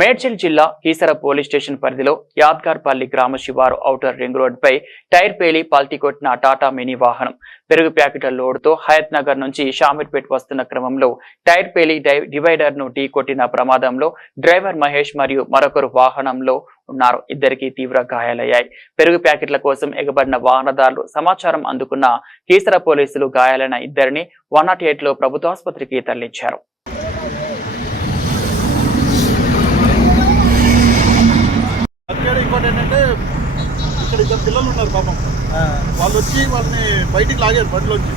మేడ్చల్ జిల్లా Keesara police station పరిధిలో యాద్గార్పల్లి గ్రామ శివారు ఔటర్ రింగ్ రోడ్డుపై టైర్ పేలి పల్టీకొట్టిన టాటా మినీ వాహనం. పెరుగు ప్యాకెట్ల లోడుతో హయత్ నగర్ నుంచి షామీర్పేట్ వస్తున్న క్రమంలో టైర్ పేలి డివైడర్ ను ఢీ కొట్టిన ప్రమాదంలో డ్రైవర్ మహేష్ మరియు మరొకరు వాహనంలో ఉన్నారు. ఇద్దరికి తీవ్ర గాయాలయ్యాయి. పెరుగు ప్యాకెట్ల కోసం ఎగబడిన వాహనదారులు సమాచారం అందుకున్న కీసర పోలీసులు గాయాలైన ఇద్దరిని 108 లో ప్రభుత్వ ఆసుపత్రికి తరలించారు. ఇంకోటి ఏంటంటే ఇక్కడ ఇద్దరు పిల్లలు ఉన్నారు పాపం, వాళ్ళు వచ్చి వాళ్ళని బయటికి లాగారు బండిలోంచి.